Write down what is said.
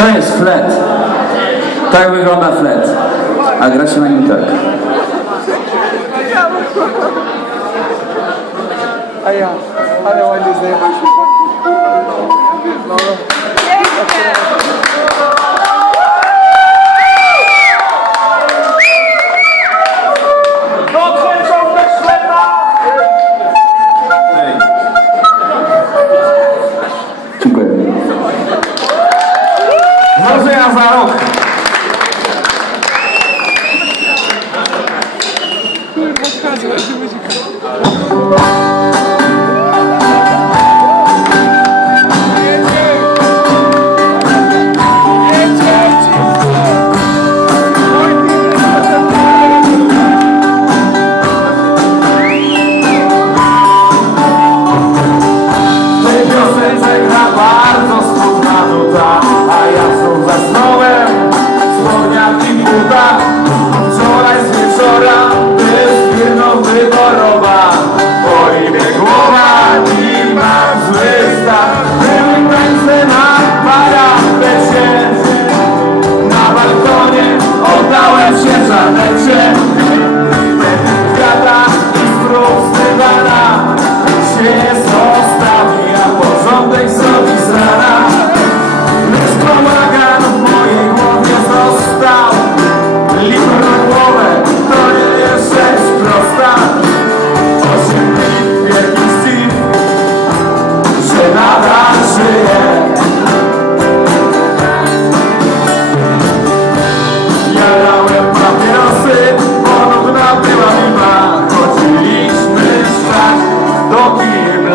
To jest flet. Tak wygląda flet. A gra się na nim tak. A ja, ale ładnie zajechałeś. No, Vamos ganhar, Zaroca! Gravar nos tornados da